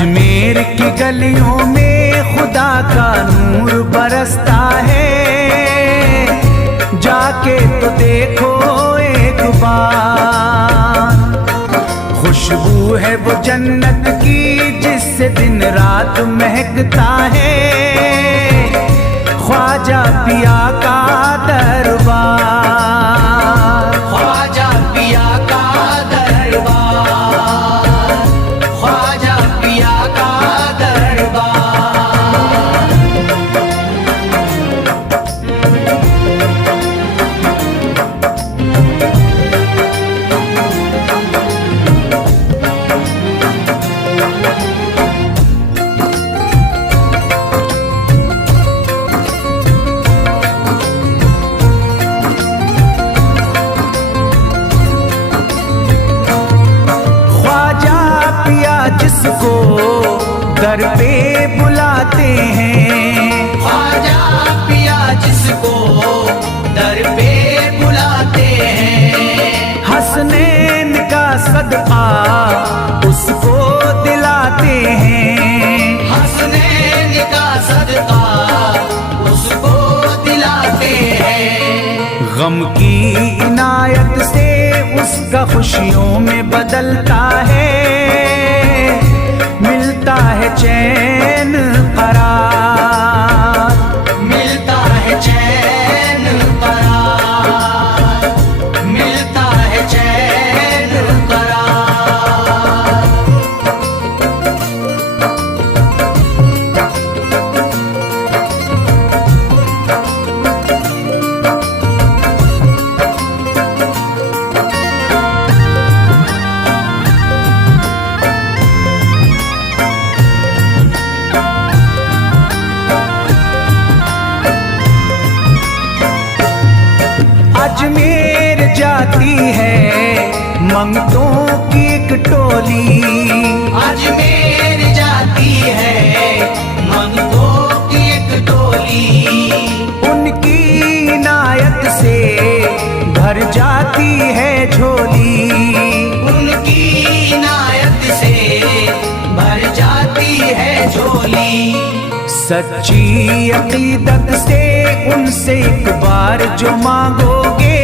अजमेर की गलियों में खुदा का नूर बरसता है, जाके तो देखो एक बार। खुशबू है वो जन्नत की जिससे दिन रात महकता है, ख्वाजा पिया का दरबार, ख्वाजा पिया का दरबार, ख्वाजा पिया का दरबार। जिसको दर पे बुलाते हैं, ख्वाजा पिया जिसको दर पे बुलाते हैं, हसनैन का सदका उसको दिलाते हैं, हसनैन का सदका उसको दिलाते हैं। गम की इनायत से उसका खुशियों में बदलता है, मिलता है चैन करार, मिलता है चैन करार, मिलता है चैन करार। अजमेर जाती है मंगतों की एक टोली, अजमेर जाती है मंगतों की एक टोली, उनकी इनायत से भर जाती है झोली, उनकी इनायत से भर जाती है झोली। सच्ची अकीदत से उनसे एक बार जो मांगोगे,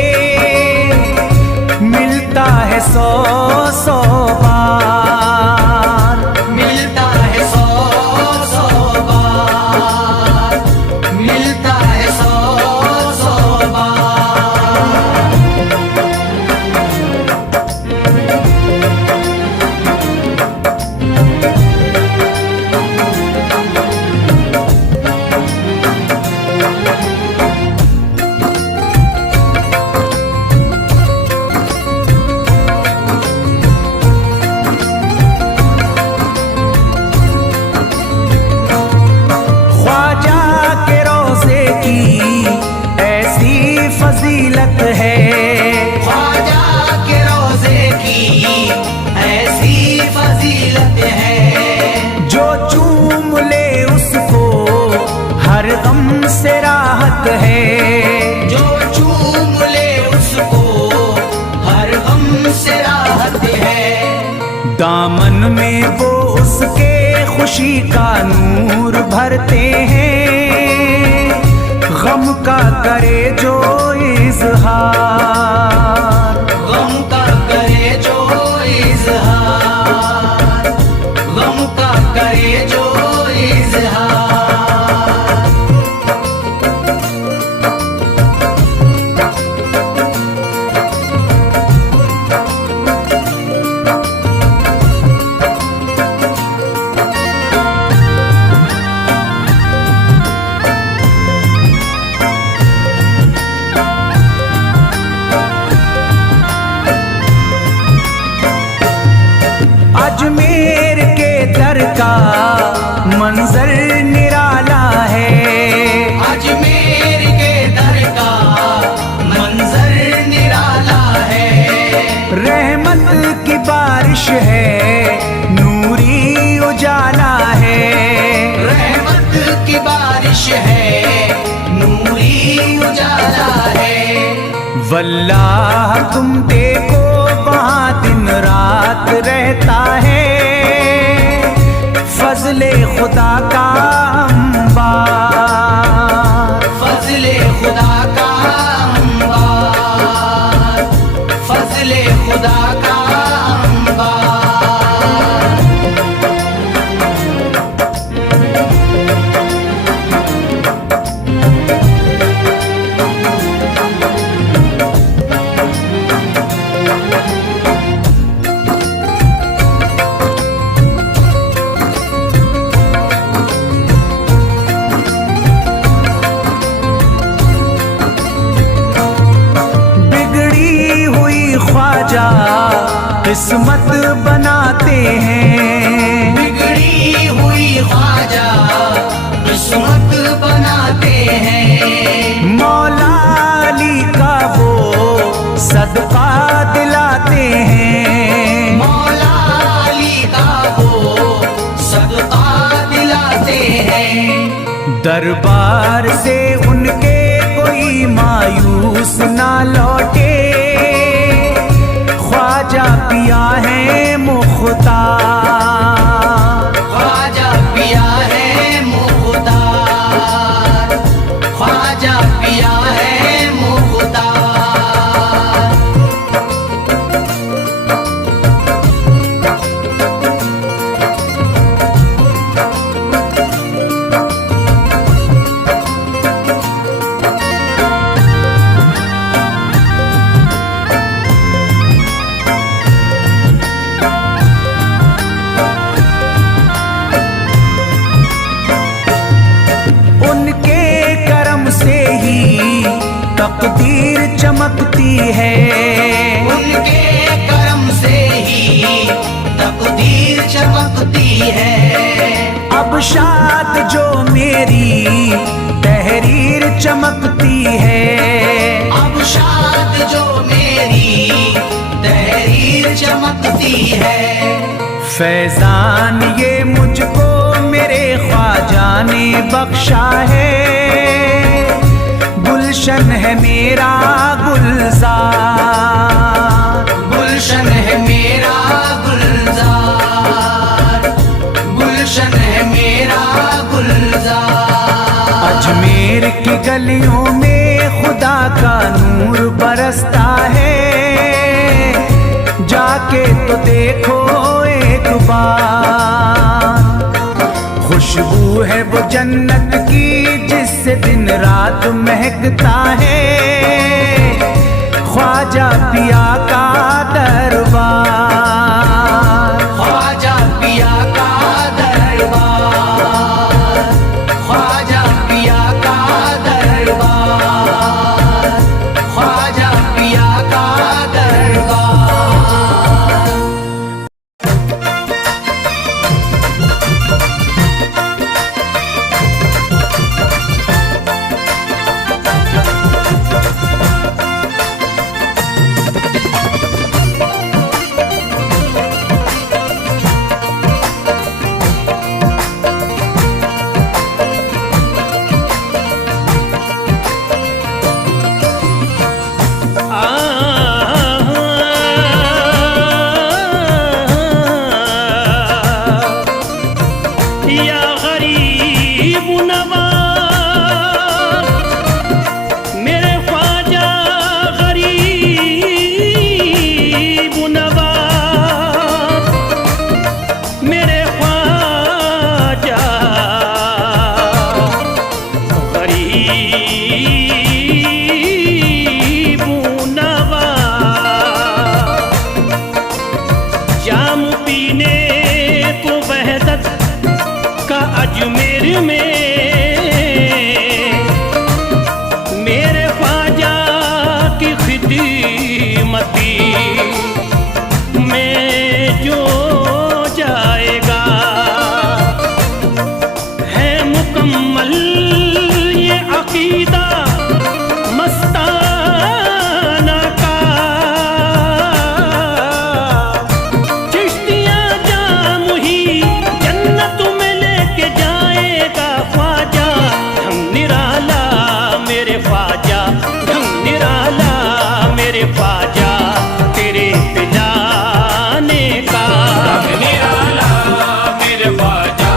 मिलता है 100 बार, मिलता है 100 बार, मिलता है 100 बार। फजीलत है ख्वाजा के रोज़े की ऐसी फजीलत है, जो चूम ले उसको हर गम से राहत है, जो चूम ले उसको हर गम से राहत है। दामन में वो उसके खुशी का नूर भरते हैं, गम का करे जो इज़हार, गम का करे जो इज़हार, गम का करे जो इज़हार। अजमेर के दर का मंजर निराला है, अजमेर के दर का मंजर निराला है। रहमत की बारिश है नूरी उजाला है, रहमत की बारिश है नूरी उजाला है। वल्लाह तुम देखो वहाँ दिन रात रहता है, फजले खुदा का अंबार, फजले खुदा का अंबार, फजले खुदा का अंबार। किस्मत बनाते हैं, बिगड़ी हुई ख्वाजा किस्मत बनाते हैं। मौला अली का वो सदका दिलाते हैं, मौला अली का वो सदका दिलाते हैं। दरबार से उनके कोई मायूस ना लौटे, ख्वाजा पिया है मुख्तार, ख्वाजा पिया है मुख्तार, ख्वाजा पिया है मुख्तार। तकदीर चमकती है, उनके करम से ही तकदीर चमकती है। अब शाद जो मेरी तहरीर चमकती है, अब शाद जो मेरी तहरीर चमकती है। फैजान ये मुझको मेरे ख्वाजा ने बख्शा है, गुलशन है मेरा गुलजार, गुलशन है मेरा गुलजार, गुलशन है मेरा गुलजार। अजमेर की गलियों में खुदा का नूर बरसता है, जाके तो देखो एक बार। खुशबू है वो जन्नत की जिससे दिन रात महकता है, ख्वाजा पिया का दरबार, ख्वाजा पिया का दरबार, ख्वाजा पिया का दरबार, ख्वाजा पिया का दरबार। निराला मेरे ख्वाजा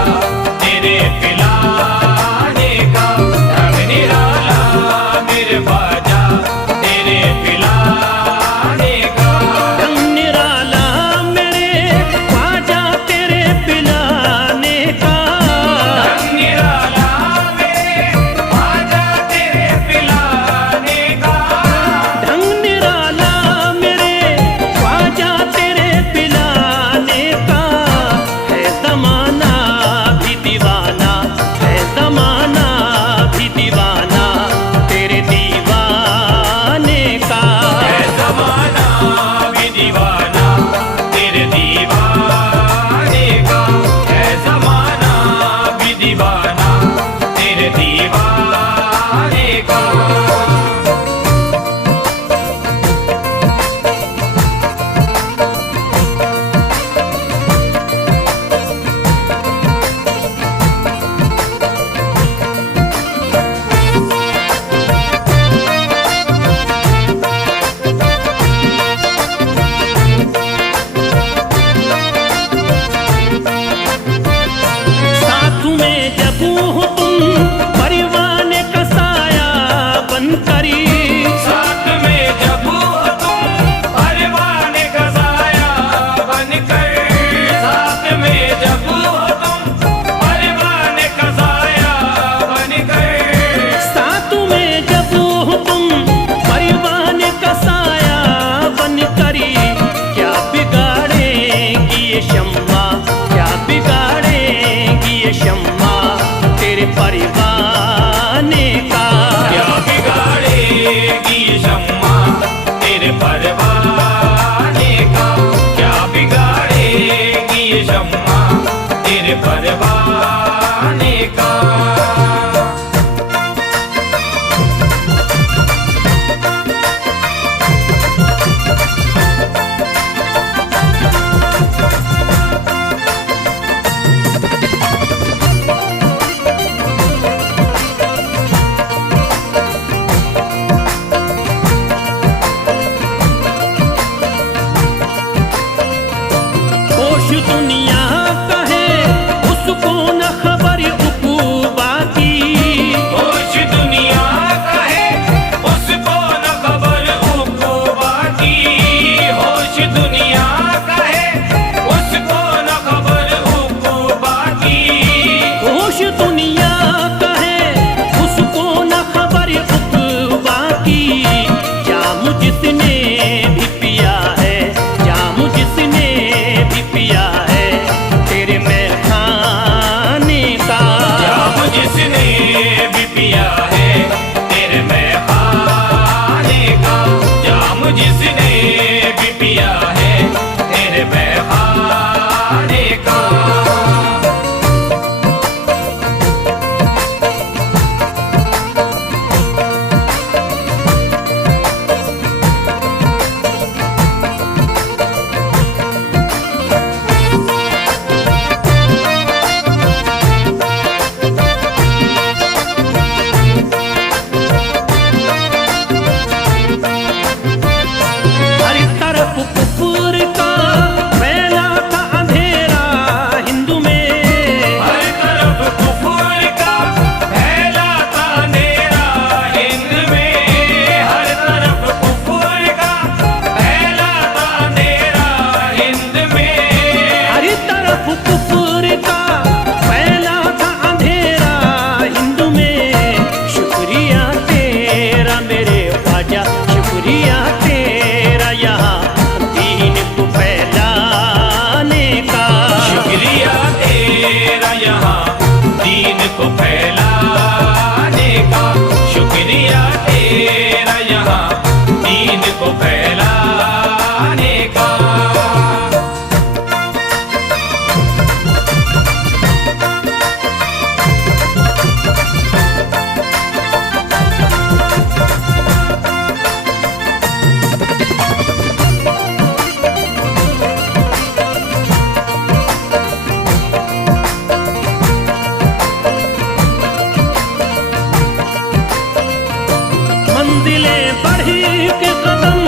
मंजिलें बढ़ी के कदम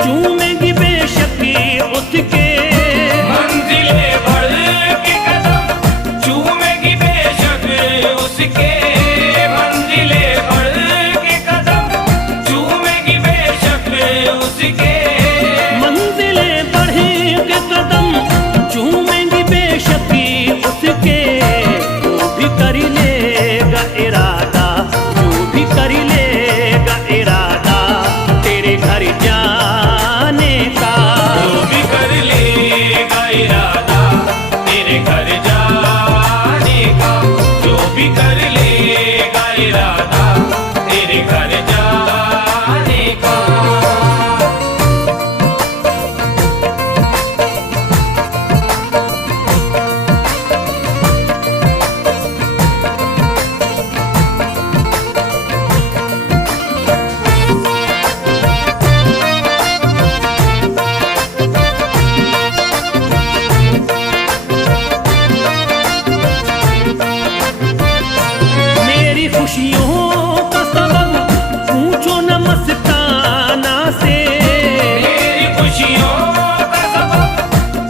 चूमेंगी बेशक उसके, मंजिलें बढ़ के कदम चूमेंगी बेशक उसके, मंजिलें बढ़ के कदम चूमेंगी बेशक उसके, मंजिलें बढ़ी के कदम चूमेंगी बेशक उसके। जो भी कर लेगा इरादा, जो भी कर लेगा इरादा तेरे घर जाने का, जो भी कर लेगा इरादा तेरे घर जाने का, जो भी कर लेगा इरादा तेरे घर जाने का। मेरी खुशियों का सबब पूछो न मस्ताना से, मेरी खुशियों का सबब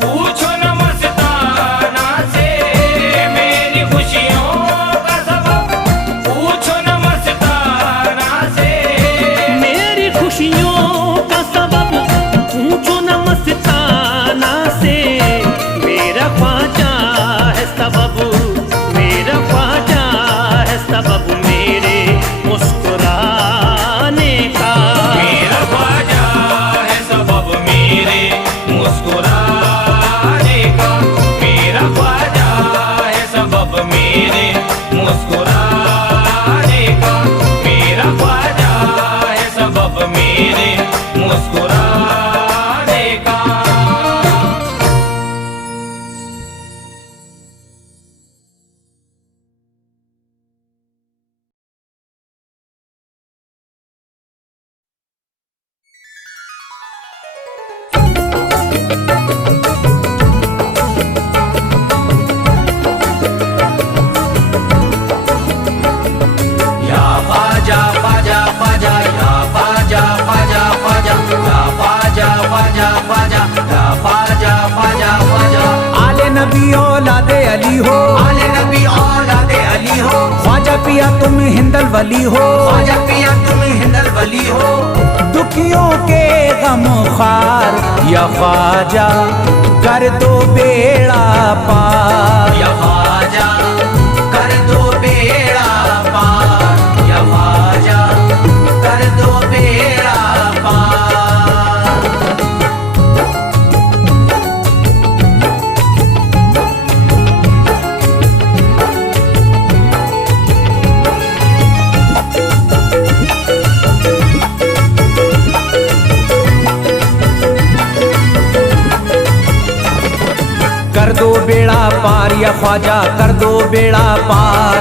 पूछो न मस्ताना से, मेरी खुशियों का सबब पूछो न मस्ताना से, मेरी खुशियों का सबब पूछो न मस्ताना से। मेरा ख्वाजा है सबब, मेरा ख्वाजा है सबब मेरे मुस्कुराने का, मेरा ख्वाजा है सबब मेरे मुस्कुराने का, मेरा ख्वाजा है सबब मेरे मुस्कुराने का, मेरा ख्वाजा है सबब मेरे मुस्कुराने का। या ख्वाजा ख्वाजा ख्वाजा या ख्वाजा ख्वाजा ख्वाजा या ख्वाजा ख्वाजा ख्वाजा या ख्वाजा ख्वाजा ख्वाजा। आले नबी औलादे अली हो, आले नबी औलादे अली हो, ख्वाजा पिया तुम हिंदल वली हो, ख्वाजा पिया तुम हिंदल वली हो। दुखियों के गम खार या ख्वाजा कर दो बेड़ा पार, या ख्वाजा कर दो बेड़ा पार, या ख्वाजा कर दो बेड़ा पार। कर दो बेड़ा पार या ख्वाजा कर दो बेड़ा पार,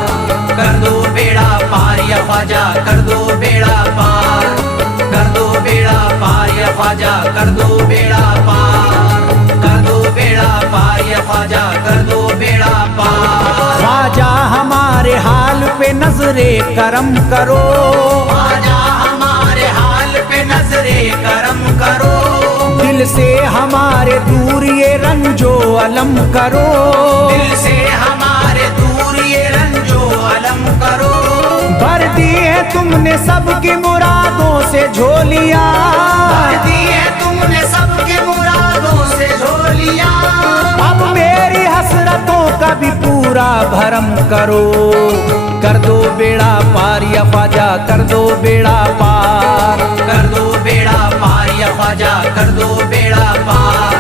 कर दो बेड़ा पार या ख्वाजा कर दो बेड़ा पार, कर दो बेड़ा पार या ख्वाजा कर दो बेड़ा पार, कर दो बेड़ा पार या ख्वाजा कर दो बेड़ा पार। ख्वाजा हमारे हाल पे नजरे करम करो, ख्वाजा हमारे हाल पे नजरे करम करो, दिल से हमारे दूर ये रंजो अलम करो, दिल से हमारे दूर ये रंजो अलम करो। भर दी है तुमने सबकी मुरादों से झोलिया, भर दी है तुमने सबके मुरादों से झोलिया। अब मेरी हसरतों का भी पूरा भरम करो, कर दो बेड़ा पार या ख्वाजा कर दो बेड़ा पार, कर दो बेड़ा पार या ख्वाजा कर दो बेड़ा पार,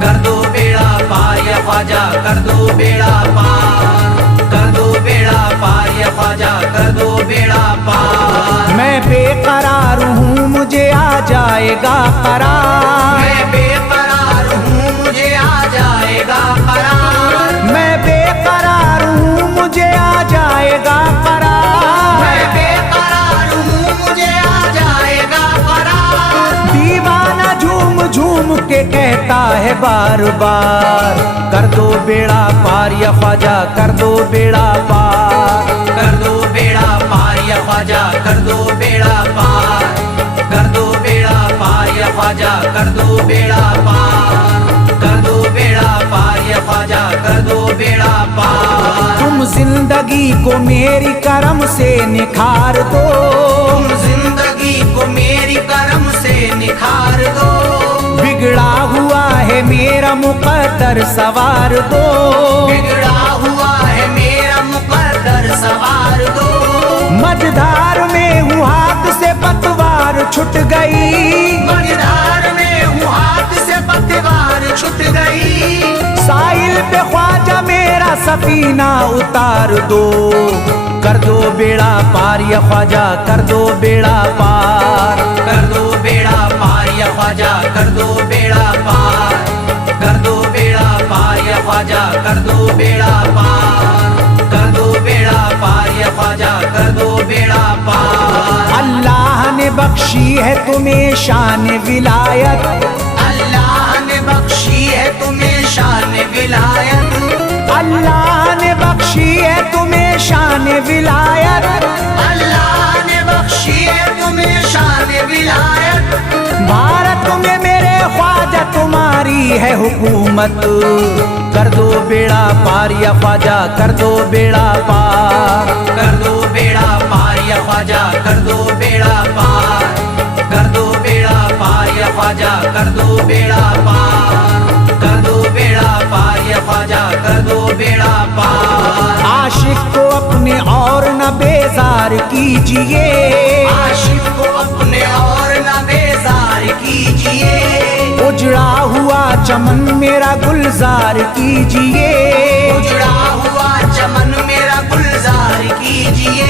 कर दो बेड़ा पार या ख्वाजा कर दो बेड़ा पार, कर दो बेड़ा पार या ख्वाजा कर दो बेड़ा पार। मैं बेकरार हूँ मुझे आ जाएगा करार, मैं बेकरार हूँ मुझे आ जाएगा करार, मैं बेकरार हूँ मुझे आ जाएगा करार, मैं बेकरार हूँ मुझे आ जाएगा करार। दीवाना झूम झूम के कहता है बार बार, कर दो बेड़ा पार या ख्वाजा कर दो बेड़ा पार, कर दो बेड़ा पार या ख्वाजा कर दो बेड़ा पार, कर दो बेड़ा पार, कर दो बेड़ा पार या ख्वाजा कर दो बेड़ा पार। तुम जिंदगी को मेरी करम से निखार दो, तुम जिंदगी को मेरी करम से निखार दो। बिगड़ा हुआ है मेरा मुकद्दर सवार दो, बिगड़ा हुआ है मेरा मुकद्दर सवार दो। मझधार में हूँ हाथ से पतवार छूट गई, मझधार में हूँ हाथ से पतवार छूट गई। साहिल पे ख्वाजा मेरा सफीना उतार दो, कर दो बेड़ा पार या ख्वाजा कर दो बेड़ा पार, कर दो बेड़ा पार या ख्वाजा कर दो बेड़ा पार, कर दो बेड़ा पार या ख्वाजा कर दो बेड़ा पार, कर दो बेड़ा पार या ख्वाजा कर दो बेड़ा पार। अल्लाह ने बख्शी है तुम्हें शान विलायत, अल्लाह ने बख्शी है तुम्हें शान विलायत, अल्लाह ने बख्शी है तुम्हें शान विलायत, अल्लाह ने बख्शी है तुम्हें शान विलायत। भारत में मेरे ख्वाजा तुम्हारी है हुकूमत, कर दो बेड़ा पार या ख्वाजा कर दो बेड़ा पार, कर दो बेड़ा पार या ख्वाजा कर दो बेड़ा पार, कर दो बेड़ा पार या ख्वाजा कर दो बेड़ा पार, कर दो बेड़ा पार या ख्वाजा कर दो बेड़ा पार। आशिक को अपने और न बेजार कीजिए, आशिक को अपने और न बेजार कीजिए, उजड़ा हुआ चमन मेरा गुलजार कीजिए, उजड़ा हुआ चमन मेरा गुलजार कीजिए।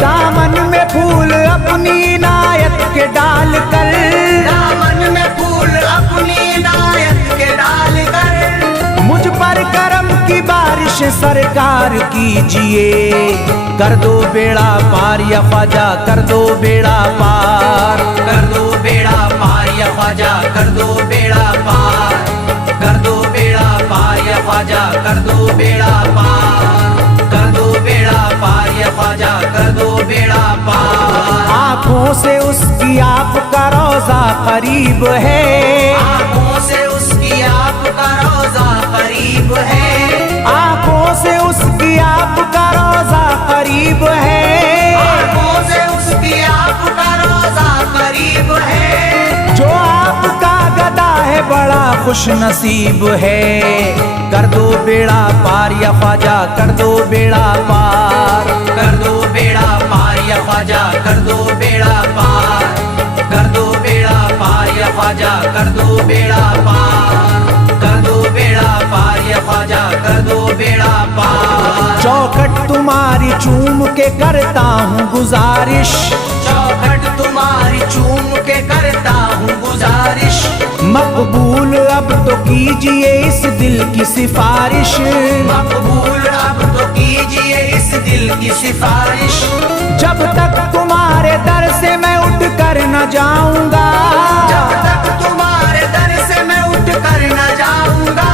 दामन में फूल अपनी इनायत के डाल कर, दामन में फूल अपनी इनायत के डाल कर, मुझ पर करम की बारिश सरकार कीजिए, कर दो बेड़ा पार या ख्वाजा कर दो बेड़ा पार, कर दो बेड़ा पार या ख्वाजा कर दो बेड़ा पार, कर दो बेड़ा पार या ख्वाजा कर दो बेड़ा पार, कर दो बेड़ा पार या ख्वाजा कर दो बेड़ा पार। आँखों से उसकी आपका रोजा करीब है, आँखों से उसकी आपका रोजा करीब है, आँखों से उसकी आपका रोजा करीब है, आँखों से उसकी आपका रोजा करीब है। जो आपका गदा है बड़ा खुश नसीब है, कर दो बेड़ा पार या ख्वाजा कर दो बेड़ा पार, कर दो बेड़ा पार या ख्वाजा कर दो बेड़ा पार, कर दो बेड़ा पार या ख्वाजा कर दो बेड़ा पार, कर दो बेड़ा पार या ख्वाजा कर दो बेड़ा पार। चौखट तुम्हारी चूम के करता हूँ गुजारिश, चौखट तुम्हारी चूम के करता हूँ गुजारिश, मकबूल अब तो कीजिए इस दिल की सिफारिश, मकबूल अब तो कीजिए इस दिल की सिफारिश। जब तक तुम्हारे दर से मैं उठ कर न जाऊंगा, जब तक तुम्हारे दर से मैं उठ कर न जाऊंगा,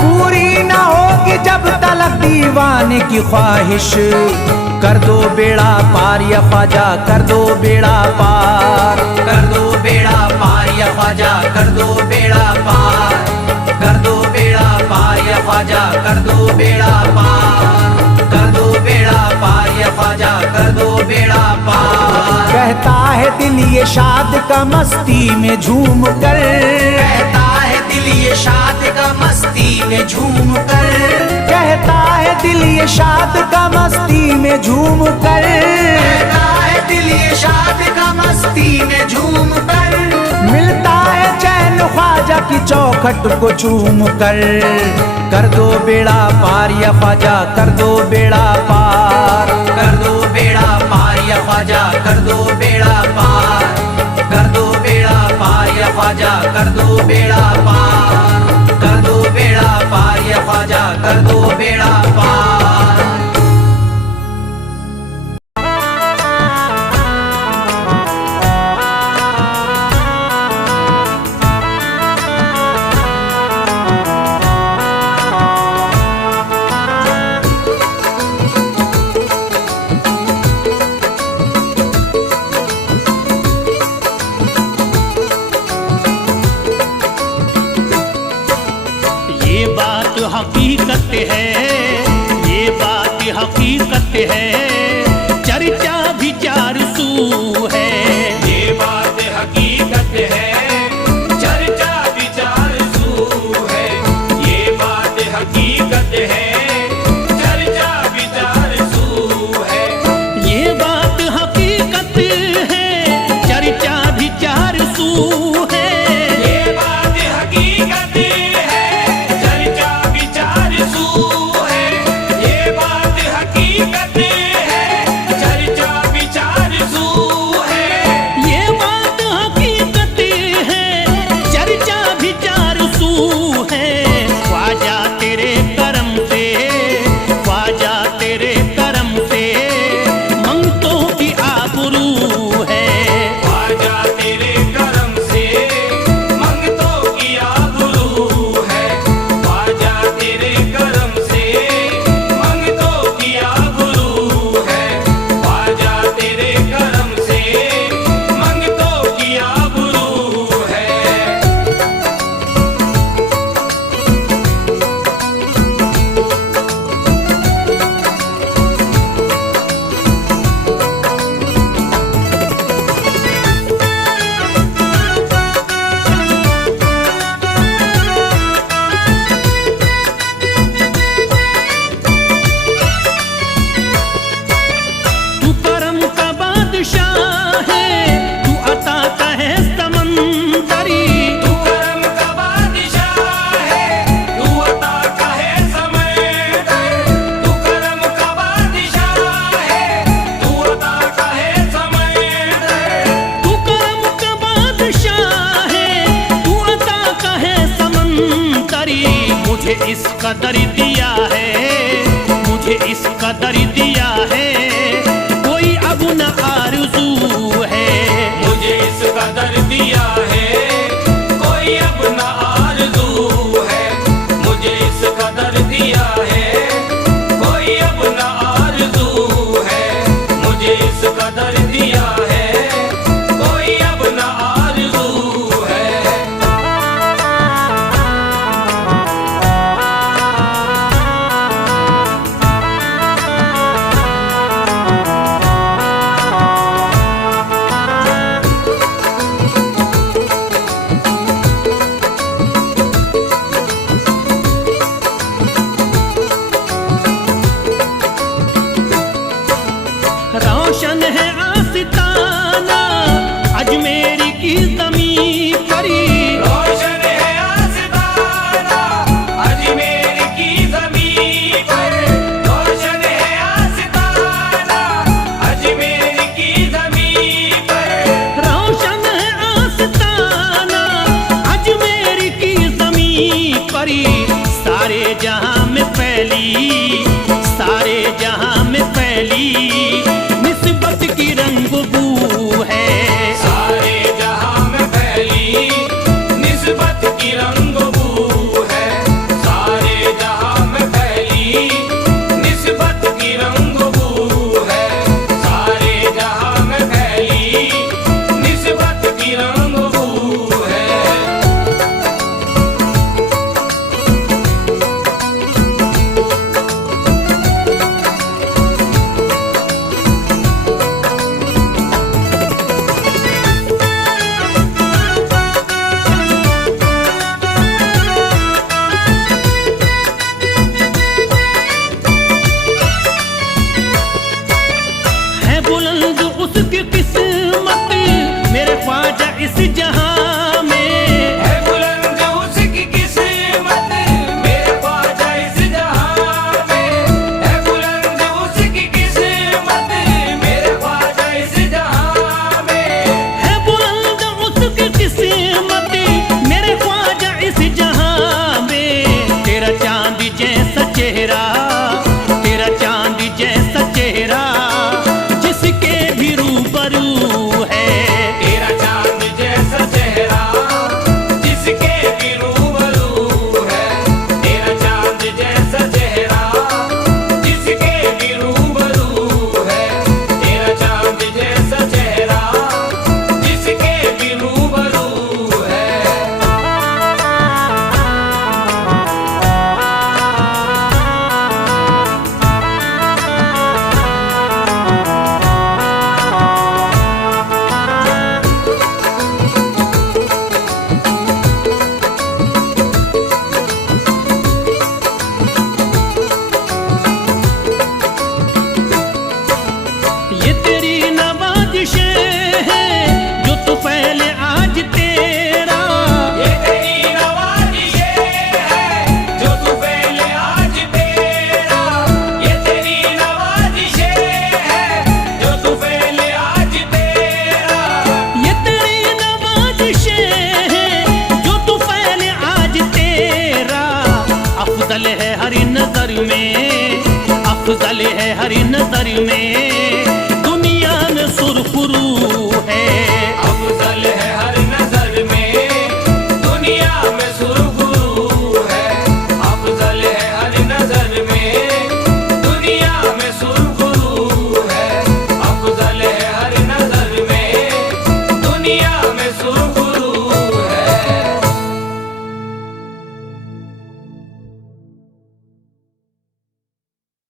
पूरी न होगी जब तलक दीवाने की ख्वाहिश, कर दो बेड़ा पार या ख्वाजा कर दो बेड़ा पार, कर दो बेड़ा पार या ख्वाजा कर दो बेड़ा पार, कर दो बेड़ा पार या ख्वाजा कर दो बेड़ा पार, कर दो बेड़ा पार या ख्वाजा कर दो बेड़ा पार। कहता है दिल ये शाद का मस्ती में झूम कर, कहता है दिल ये शाद का मस्ती में झूम कर, कहता है दिल ये शाद का मस्ती में झूम कर, कहता है दिल ये शाद का मस्ती में झूम कर, मिलता है चैन ख्वाजा की चौखट को चूम कर दो बेड़ा पार या ख्वाजा कर दो बेड़ा पार, कर दो बेड़ा पार या ख्वाजा कर दो बेड़ा पार, कर दो बेड़ा पार या ख्वाजा कर दो बेड़ा पार, कर दो बेड़ा पार या ख्वाजा कर दो बेड़ा पार। हकीकत है, ये बात हकीकत है, चर्चा विचार सू है। ये बात हकीकत है, चर्चा विचार सू है। ये बात हकीकत है, चर्चा विचार सू है। ये बात हकीकत है, चर्चा विचार सू है। ये बात हकीकत है, चर्चा विचार सू है। ये बात हकीकत है, चर्चा विचार सू है। ये बात हकीकत है, चर्चा विचार सू है। ख्वाजा तेरे करम से, ख्वाजा तेरे करम से मंगतों की आबरू है। ख्वाजा तेरे करम से मंगतों की आबरू है। ख्वाजा तेरे करम से मंगतों की आबरू है। ख्वाजा तेरे करम से मंगतों की आबरू है। तू करम का बादशाह है, तू अता का है समंदरी। तू करम का बादशाह है, तू अता का है समंदर। तू करम का बादशाह है, तू अता का है समंदर। तू करम का बादशाह है, तू अता का है समंदरी। मुझे इस कदर दिया है, मुझे इस कदर दिया है, कोई अब न आरज़ू है। मुझे इस कदर दिया है, कोई अब न आरज़ू है। मुझे इस कदर दिया है, कोई अब न आरज़ू है। मुझे इस कदर दिया है, कोई अब न आरज़ू है। में, अफजल है हर नजर में, दुनिया में सुरखरू है।